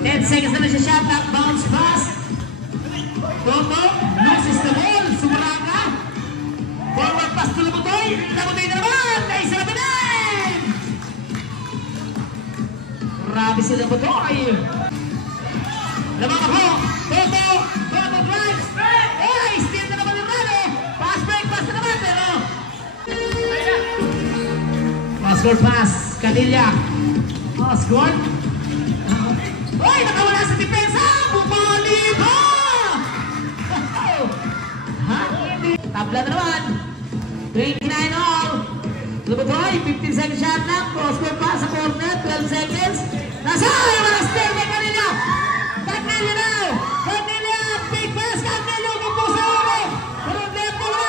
10 seconds naman siya shot clock. Bounce pass. Toto, loses the ball. Sumaraga. Forward pass to Labutoy. Labutoy na naman. Naisa na pinay. Grabe si Labutoy. Lamang ako. Toto. Toto drives. Ay, steal na naman yung Rado. Pass break. Pass na naman. Pero Oscar pass. Canilla. Oscar. Uy, nakawala sa depensa. Bumali ba? Tabla na naman. 29 all. Labutoy, 15 seconds shot lang. Oscar pass sa corner. 12 seconds. Nasa yung mga steal kay Canilla. Canilla now. Canilla. Big pass. Canilla. Bumpo sa ulo. Kurang left mo na.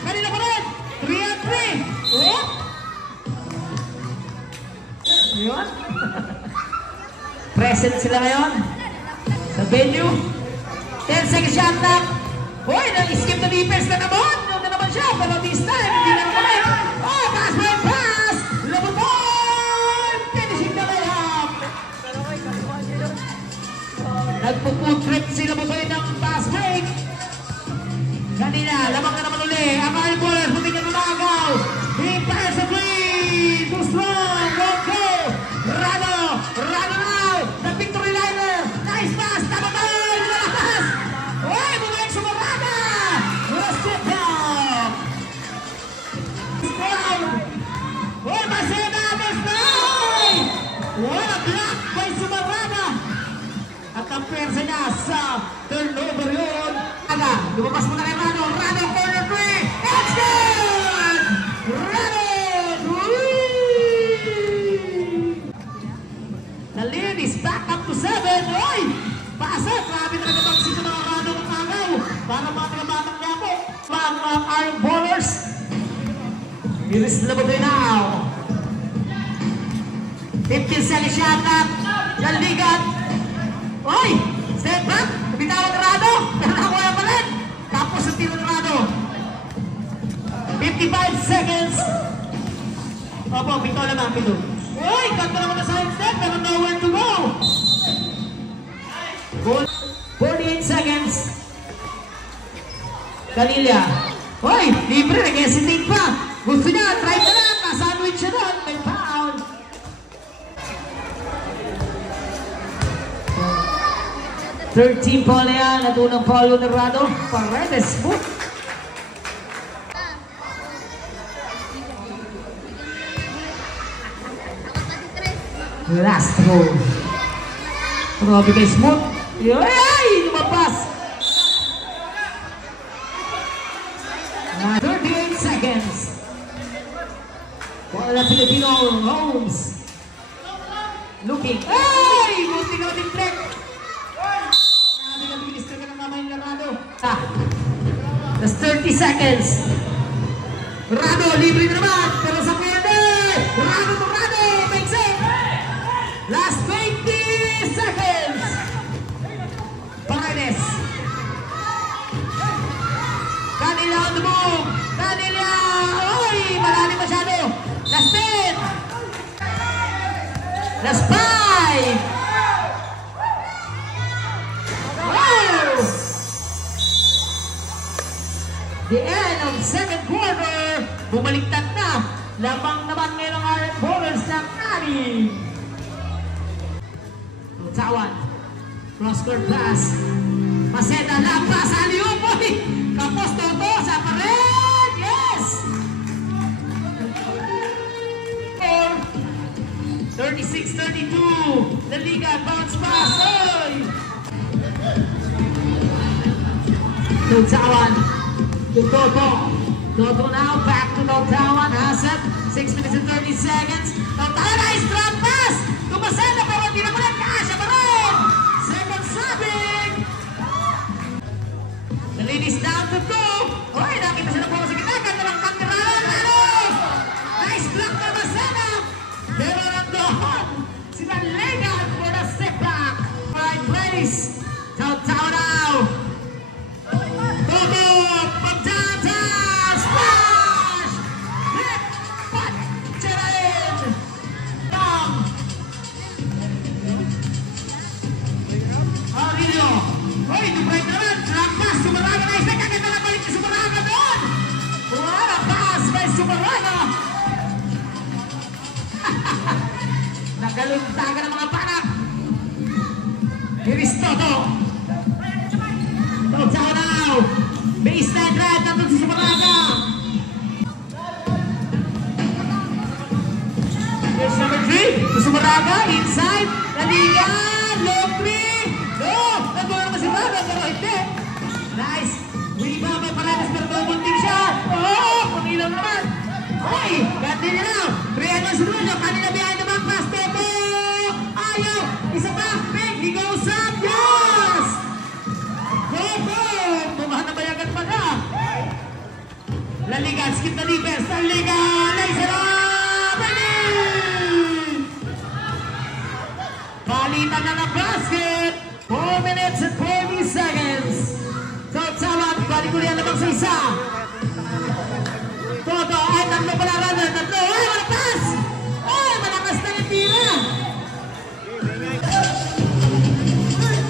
Canilla pa rin. 3 and 3. Oh? Yun. Present sila ngayon sa venue. 10 seconds shot clock. Uy, na-skip na defense na naman. Yun na naman siya. Pero this time, hindi na naman. Oh, pass break pass. Labutoy. Finishing na layup. Nagpuputrip si Labutoy ng pass break. Kanina, lamang na naman uli. Ang Iron Ballers, buti ka numagaw. He fires a three. Too strong. Go. Rado. Rado now. The victory liner. Nice pass. Tama tayo. Nilakas. Uy, bumalik sa Morada. Let's get down. Uy, Masena. Masnay. What a block by Sumarada. At ang persa niya sa turnover yun. Lumabas mo na kay Rado. Rado, corner three. That's good. Rado. The lead is back up to 7. Oy! Pasa! Grabe talaga magsito ng Rado ng agaw. Para mga batang niya po. Mga Iron Ballers. Here is Labutoy now. 15 seconds shot up. Galigat. Oy! Step back. Bitawan ng Rado. Pero nakuha pa rin. Tapos ang tiro ng Rado. 55 seconds. Opo, bitaw naman. Bitaw. Uy! Kanta naman na side step. Pero nowhere to go. 48 seconds. Canilla. Uy! Libre. Nag-hesitate pa. Gusto niya. Try na lang. Kasandwich siya doon. May pound. 13 foul na yan. At unang foul ng Rado. Paredes. Last throw. Grabe kay Smooth. Ay! Lumabas. 38 seconds. Wala Filipino Holmes. Looking. Ay! Buti ka natin flex. Grabe ka bilis ka ng mamay ng Rado. That's 30 seconds. Rado, libre na naman. Pero sa corner. Rado to Rado. Makes it. Last 20 seconds. Paredes. Canilla on the move. Canilla. Oy, malalim masyado. Last 10. Last 5. Wow. The end of second quarter. Bumaliktad na. Lamang naman ngayon ang Iron Ballers ng Nani. Tawan. Cross-court pass. Maseda lang pass. Aliupoy. Kapos Toto sa pared. Yes! 36-32. The Liga bounce pass. Oy! Tawan. To Toto. Toto now back to Tawan. Hassan. 6 minutes and 30 seconds. Tawan. Nice drop pass. Tumasela pero hindi na mula kasya pa rin. Second serving. The lead is down to 2. Uy, nakita siya na po sa gitna. Ganda lang kamera. Nice block na Masena. Pero nandoon sila Legan for the step back. Right place. Tao now. Toto. Pagdata. Splash. Hit. Pat. Cherain. Dupray naman. Rampas, Sumaraga na isa. Kaganda na balik si Sumaraga doon. What a pass by Sumaraga. Nagaluntagan ang mga panak. Here is Toto. Toto now. Baseline drive nandun si Sumaraga. Here's number 3. Sumaraga inside. Naligan. Long 3. No. Nandun naman si Sumaraga. Pero hindi. Nice. Rebound by Paredes. Pero double team siya. Oh. Pag-ilaw naman. Ay. Gandhi niya now. 3 si Bruno. Kanina behind the back pass. Toto. Ayaw. Isa pa. He goes up. Yes. Toto. Tumahan na bayagan pa na. Laligan. Skip na defense. Laligan. Nice. Palitan na ng basket. 4 minutes and 40 seconds. Tawad. Balik ko niya lamang sa isa. Toto. Ay, tatlo pala runner. Tatlo. Ay, malakas. Ay, malakas na yung tira.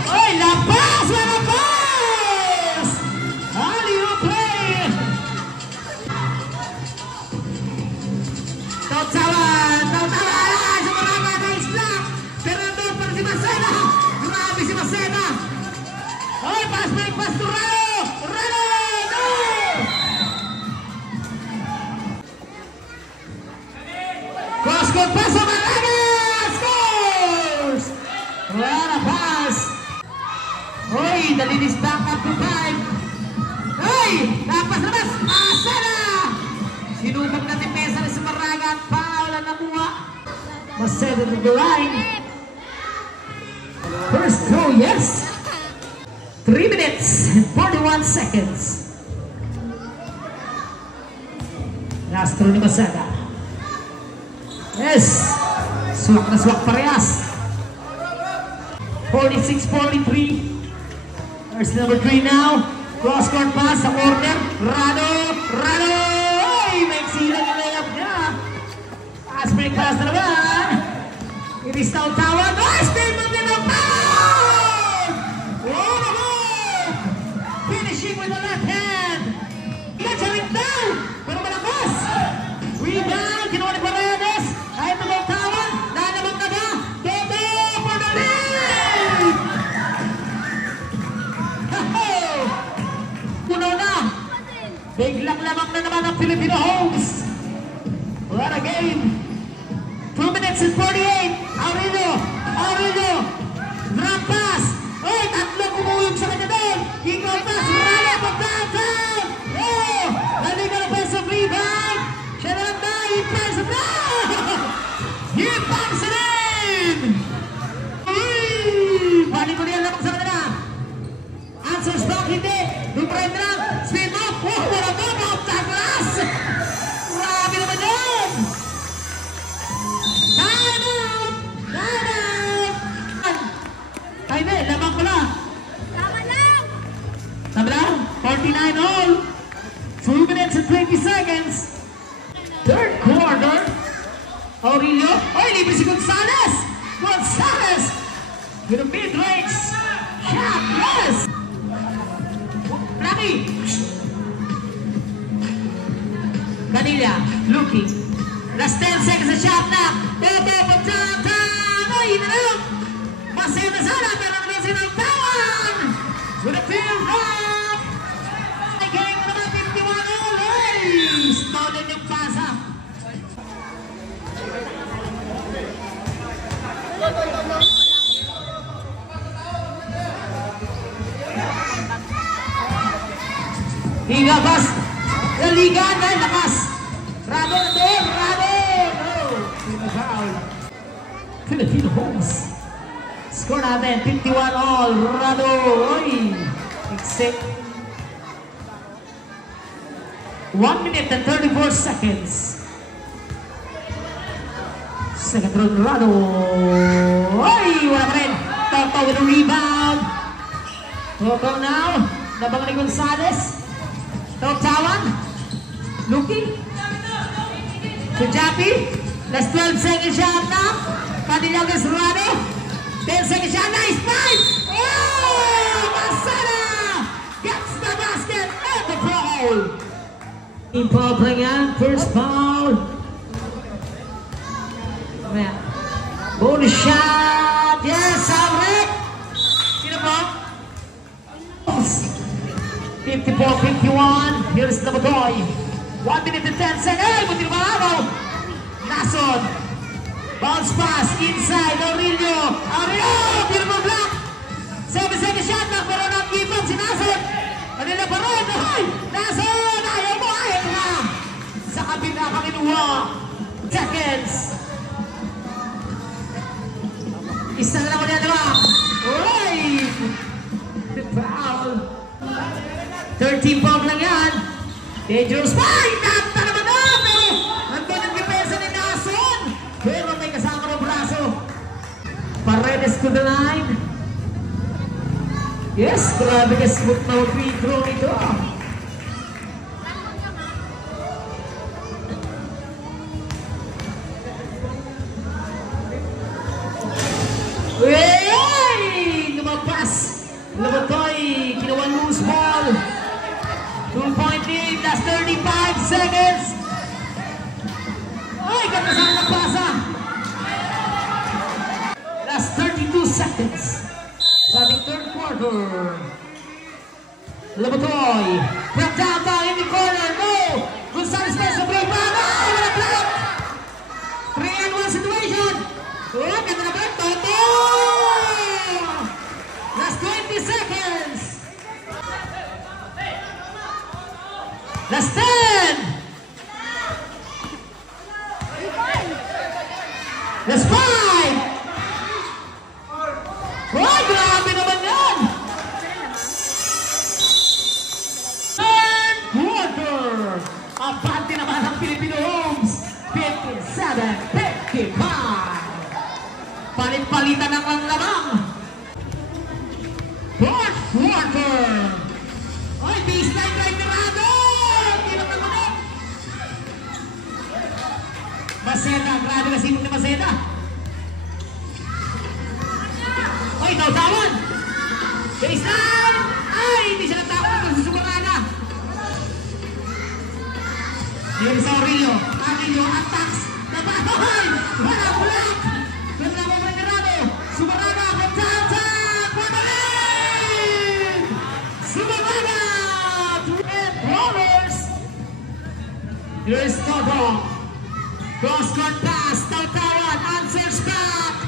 Ay, lapas. Malakas. Alley-oop play. Tawad. Ay, Sumaraga. Nice block. Pero doon pa si Maceda. Grabe si Maceda. Ay, pass break. Pass to Rano. Rano. No. Cross-court pass. Sumaraga. Scores. What a pass. Oy, nalinis back up to 5. Ay, lapas na mas. Maceda. Sinubag na depensa ni Sumaraga. Foul ang nakuha. Maceda to the line. First throw, yes. 3 minutes and 41 seconds. Last throw ni Maceda. Yes. Swak na swak parehas. 46-43. There's number 3 now. Cross-court pass sa corner. Rado. Rado. Ay, may sila yung layup niya. Pass break pass na naman. It is now Tawad. Oh, statement in the foul! Oh, naman! Finishing with the left hand. Measuring down. Pero malakas. Rebound. Kinuha ni Paredes. Ay, ito ng Tawad. Nanabang na ba? Toto for the lead! Puno na. Biglang lamang na naman ang Filipino Homes. What a game. 2 minutes and 48. Aurelio. Aurelio. Drop pass. Oy, tatlo kumulong sa kanya doon. King of pass. Rala pa downtown. Oh, naligan ang offensive rebound. Siya na lang na. He-pass it na. He-pass it in. Uy, balik ko niya lamang sa kanila. Answers back, hindi. Dupray na lang. Speed up. Oh, wala ba? Off the glass. Grabe naman yun. Time out. Time out. Ay, hindi. Lamang pala. Tama lang. Tama lang. 49 all. 2 minutes and 20 seconds. Third quarter. Aurelio. Oy, libre si Gonzalez. Gonzalez. With a mid-range shot. Yes. Lucky. Canilla, looking. Last 10 seconds na shot na. Toto from downtown. Ay, yun na lang. Masaya na sana. Pero naman sinagtawan. With a field drop. Ay, kaya mo naman 51 all. Ay, stolen yung pasa. Hingabas. Naligan na lakas. Rado na doon. Rado. No. Foul. Filipino Homes. Score natin. 51 all. Rado. Oy. Except 1 minute and 34 seconds. Second round. Rado. Oy. Wala pa rin. Toto with a rebound. Toto now. Nabang ni Gonzalez. Tawan. Luki. Kujapi. Last 12 seconds shot na. Padilyagas Rado. 10 seconds shot. Nice fight. Oh! Masada! Foul pa lang yan. First foul. Bonus shot. Yes, Alric. Sino po? 54-51. Here's Labutoy. 1 minute and 10 seconds. Buti na araw. Nason. Bounce pass. Inside. Aurelio. Aurelio. Beautiful block. 7-second shot. Pero nag-give up si Nason. Kanila pa rin. Ay! Nason. Ayaw mo. Ayaw ka. Sa kabila ka kinuha. Seconds. Isa na lang ulit na ba? Alright! Foul. 13 foul lang yan. Dangerous fight! Nata naman na! Pero nandun ang depensa ni Nason. Pero may kasama ng braso. Paredes to the line. Yes, grabe ka smooth na free throw ito. Labutoy, ginawa loose ball. 2-point lead, last 35 seconds. Ay, ganda saan nagpasa. Last 32 seconds. Sa ating third quarter. Labutoy, from downtown in the corner, no! Gonzalez special break, no! Wala block! 3-on-1 situation. Oh, ganda na ba? Toto! Last 20 seconds. Last 10. Last 5. Oh, grabe naman yan. Third quarter. Abante naman ang Filipino Homes. 57-55. Palit-palitan ang lamang. Fourth quarter. Ay, baseline drive ni Rado. Tinang naman. Maceda, grabe na sinong ni Maceda. Ay, tawtawan. Baseline. Ay, hindi siya natakot. Nagsusumura na. Here's Aurelio. Aurelio attacks. Nabahoy. Wala block. Ganda mo ni Rado. Sumarana from downtown. Here's Toto. Cross-court pass. Tawtawan. Answers back.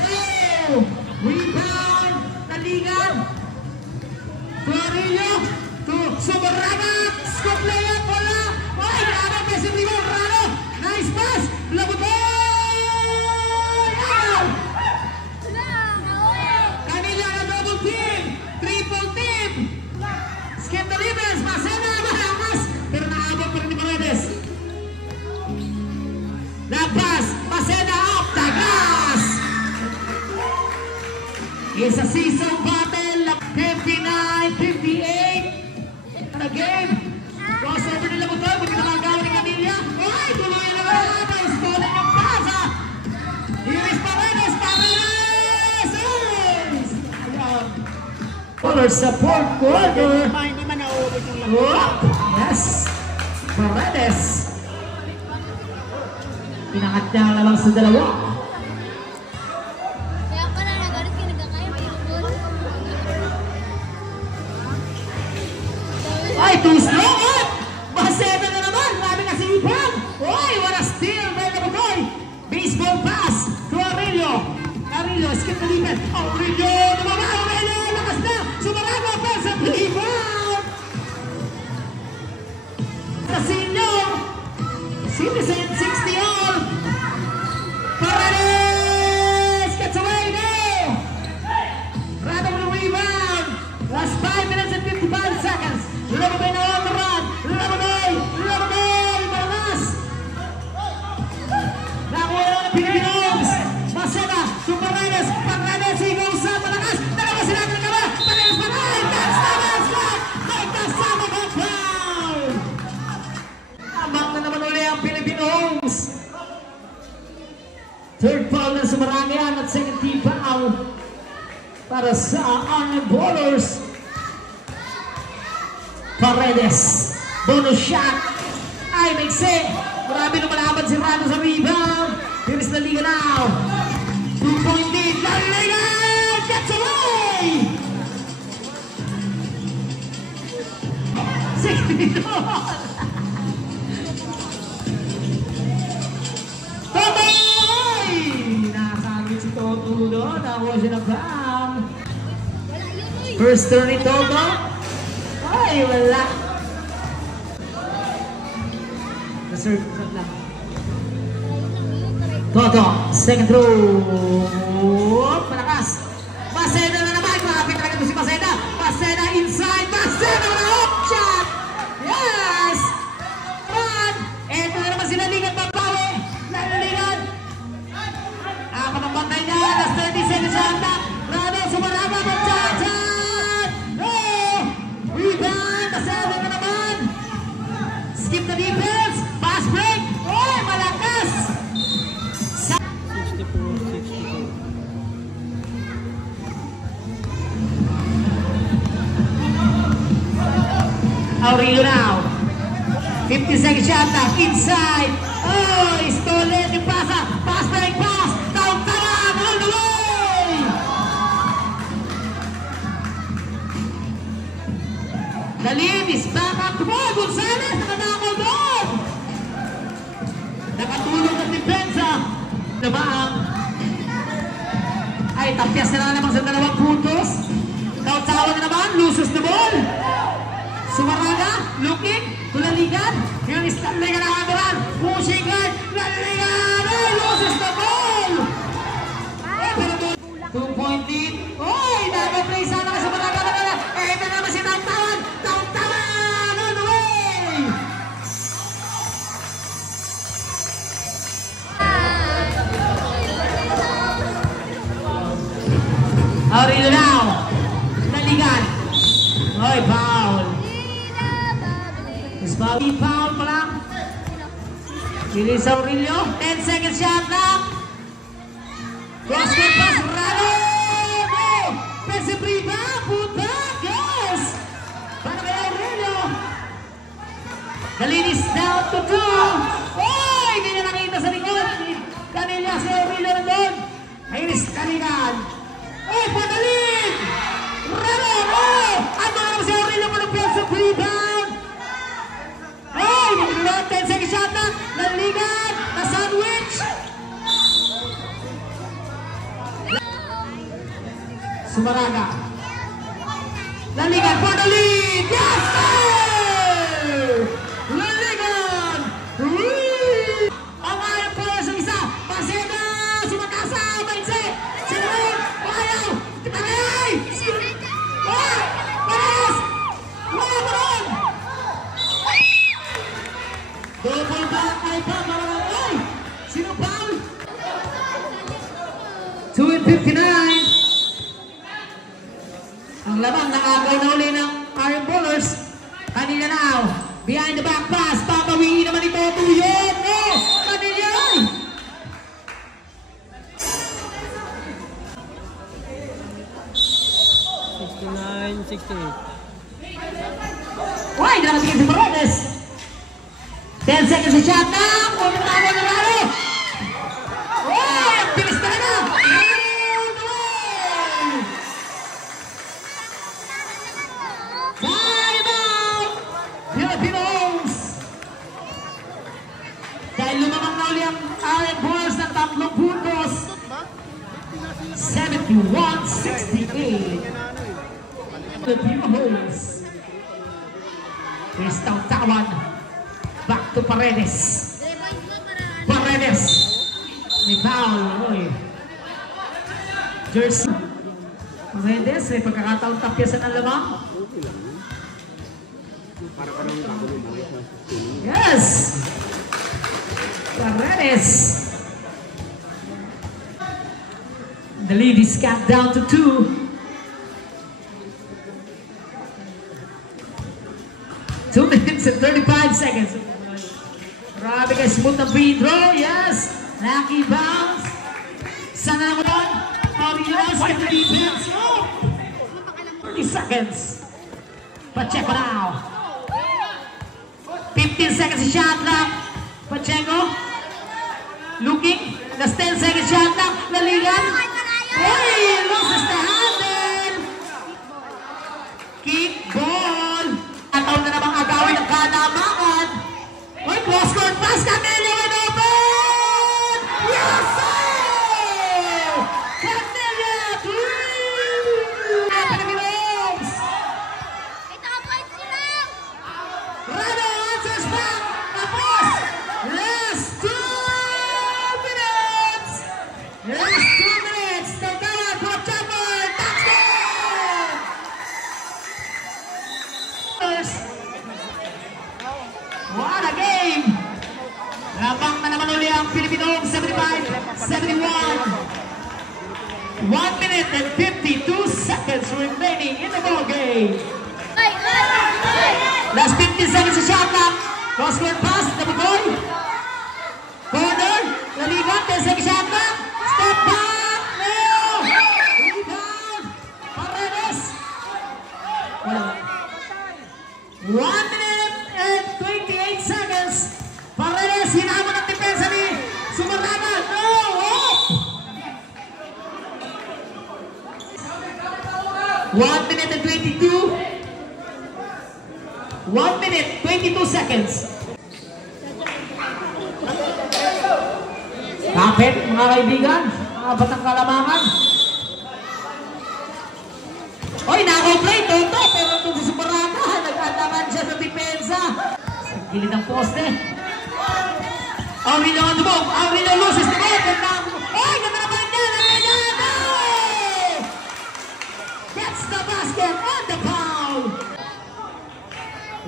No. Rebound. Talingan. Aurelio. To Sumarana. Scoop layup. Wala. Ay, grabe. Kasi rebound. Rano. Nice pass. Labutoy. Kanila na double team. Triple team. Skip the limits. Maceda. Malakas. Pero naabot pa rin ni Paredes. Lampas. Maceda up. Tagas. It's a season battle. 59-58. The game. Crossover nila mo tayo. Buti naman gawin ni Camilla. Ay, tuloy na ba? Stolen yung pasa. Here is Paredes. Paredes. Ayan. Colors sa fourth quarter. Hindi man nauubos yung lahat. Yes. Paredes. Inangat niya ang lamang sa dalawa. Kaya pala nagalit ka nagkakaya pinupul. Ay, too strong up! Maceda na naman! Grabe na si Ipan! Uy, what a steal by Labutoy! Baseball pass to Aurelio. Aurelio, skip the limit. Aurelio, namama! Aurelio, lakas na! Sumarano, offensive rebound! Sa senior! Citizen 60 all! Paredes gets away now! Rado with a rebound! Last 5 minutes and 55 seconds! Labutoy na on the run! Labutoy! Labutoy! Malakas! Nakuha lang ang Pilipinos! Maceda to Paredes! Paredes, he goes up! Malakas! Dalawa sila ng gaba! Paredes pa rin! That's the last one! May kasama ka foul! Abang na naman uli ang Pilipinos! Third foul na Sumaranian at second team foul para sa Arnold Ballers. Paredes, bonus shot, Ay, maigsi. Marami nung malaban si Rado sa rebound. Here's the Liga now. 2-point lead. La Liga gets away! 60 Totoy! Nakasagit si Toto doon. Nakuha siya ng foul. First turn ni Toto. Ay, wala. Reserve lang. Toto, second throw. Malakas. Paseda na naman. Malapit talaga ito si Paseda. Paseda inside. Paseda na hook shot. Yes! Run! Ito na naman sila Ligan Pampawe. Laligan. Kapapantay niya. Last 30 seconds sa handa. Rado, sumarama. Magchat-chat. Oh! Rebound. Paseda na naman. Skip the defense. Pass break. Oh! Malakas. 64-62. Aurelio now. 50-second shot now. Inside. Oh, stolen yung pasa. Pass break pass. Downtown all the way. Dalim is back up to ball. Gonzalez nakadakaw doon. Nakatulong ng depensa. Nabaang. Ay, tapyas na naman sa 2 puntos. Downtown na naman. Loses the ball. Sumaraga, looking, tulaligan. Here is Laligan na katuran. Pushing guard, Laligan. Ay, loses the ball. 2-point lead. Oy, nag-play sana ka sa Sumaraga na pala. Ito na naman si Downtown. Downtown all the way. Aurelio now. Laligan. Oy, foul. Foul pa lang. Release Aurelio. 10 seconds shot lang. Cross-court pass. Rado! Offensive rebound. Put back. Yes! Para kay Aurelio. Galinis down to 2. Oy! Hindi niya nakita sa likod. Kanila si Aurelio na doon. Ayun is Kaligan. Oy! Padalit! Rado! Oh! Ano naman si Aurelio para offensive rebound? 10 second shot na. Laligan. Na sandwich. Sumaraga. Laligan for the lead. Yes, sir! Laligan. Ang ayaw po sa isa. Paseda. Sumakasa. Mainse. Sinawin. Ayaw. Kitangay. Pares. Wala mo ron. Double back ay Pampawe. Sino foul? 2:59. Ang lamang nakagaw na uli ng Iron Ballers. Kanina now. Behind the back pass. Pampawiin naman ito. Tuyon. Oh! Kanina ay! Why? Nakatingin si Paredes. 10 seconds sa shot na! Kung tawa na lalo! Oh! Bilis talaga! Time out! Filipinos! Dahil lumamang na uli ang Iron Ballers ng 3 puntos. 71-68. Filipinos. Here's Tautawan. Back to Paredes. Paredes. May foul. Oy. Jersey. Paredes. May pagkakataon tapyasan ng lamang. Yes. Paredes. The lead is cut down to 2. 2 minutes and 35 seconds. Grabe ka, smooth na free throw. Yes! Lucky bounce. Sana naman doon. Aurelio, skip the defense. Oh! 30 seconds. Pacheco now. 15 seconds shot clock. Pacheco. Looking. Last 10 seconds shot clock. Laligan. Hey, loses the handle. Kick ball. Ataw na namang agawin ng kalamangan. Oy, cross-court pass. Camilla went open. Yes, sir! Camilla, 3! Pilipinos. Ito ka points nyo lang! Rado answers back. Tapos, last 2 minutes. Last 2 minutes. Tagawa for Chopper. Touchdown! What a game! Labang na naman uli ang Filipino 75-71. 1 minute and 52 seconds remaining in the ball game. Ay! Last 15 seconds sa shot clock. Cross-court pass, Nabukoy. Corner, Laligan, 10 seconds shot clock. Step back, no! Rebound, Paredes. 1 minute and 28 seconds. Paredes, hinamon ang depensa ni Sumaraga. No! Oh! 1 minute and 22. 1 minute, 22 seconds. Kapit, mga kaibigan, mga batang kalamangan. Oy, nako-play, Toto, pero itong si Sumaraka, nag-ataman siya sa depensa. Sa gilid ng poste. Aurelio on the ball, Aurelio loses the ball. Oy, ganda naman niya, Arellano! Gets the basket on the foul.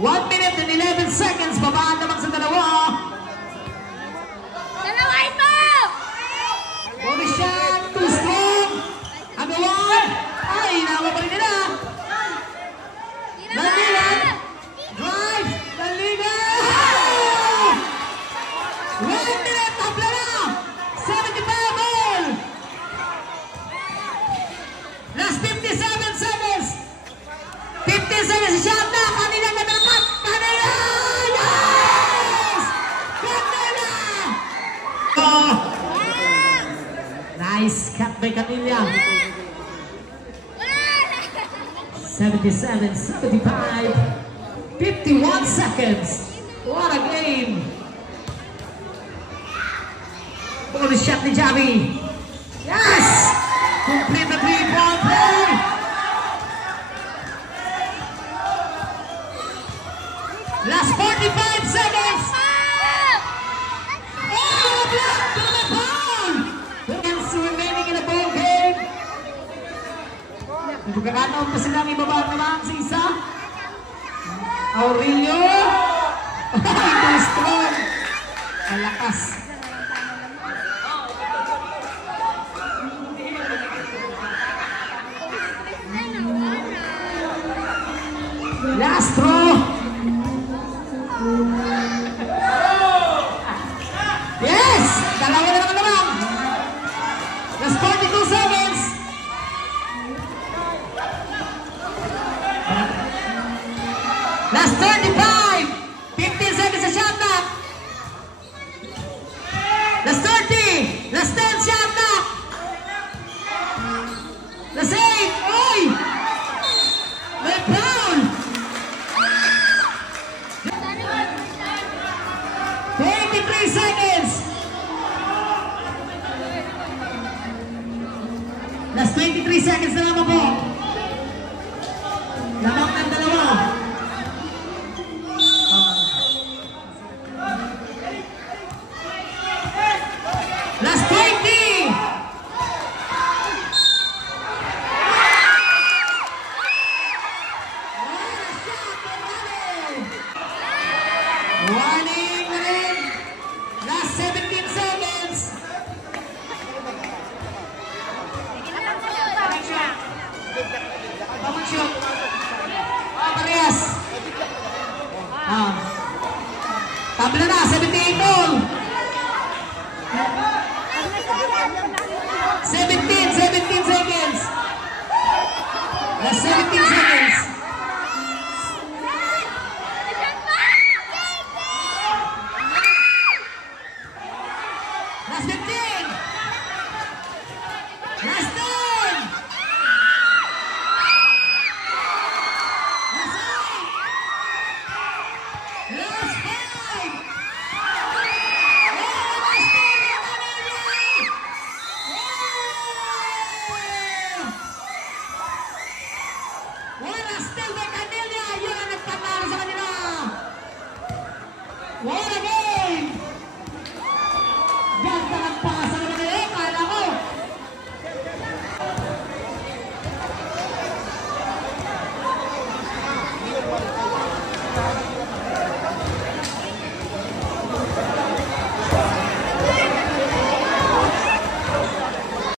1 minute and 11 seconds. Babaan naman sa dalawa. Dalawain mo! Bobby shot. Too strong. Agawan. Ay, nawa pa rin nila. Tira Laligan. na! Drive. Laligan. 1 minute. Tabla na. 75 ball. Last 57 seconds. 50 seconds. Shot na. Kanina na dapat. Kanina. Yes! Kanina. Oh. Nice cut by Kanina. 77, 75, 51 seconds. What a game. Bonus shot ni Javi. Yes! Complete the 3-point play. Last 45 seconds. Oh, block to the foul. Seconds remaining in the ball game. Nagkakataon pa silang ibaba naman sa isa. Aurelio. Too strong. Malakas. Last throw. Yes! Dalawa na naman. Last 42 seconds. Last 35. 15 seconds sa shot clock. Last 30. Last 10 shot clock. Last 8. Oy! May foul. 23 seconds. Last 23 seconds na naman po. Lamang ng dalawa. Last 20. Warning na rin. Last 17 seconds. Bawang shoot. Parehas. Tabla na, 17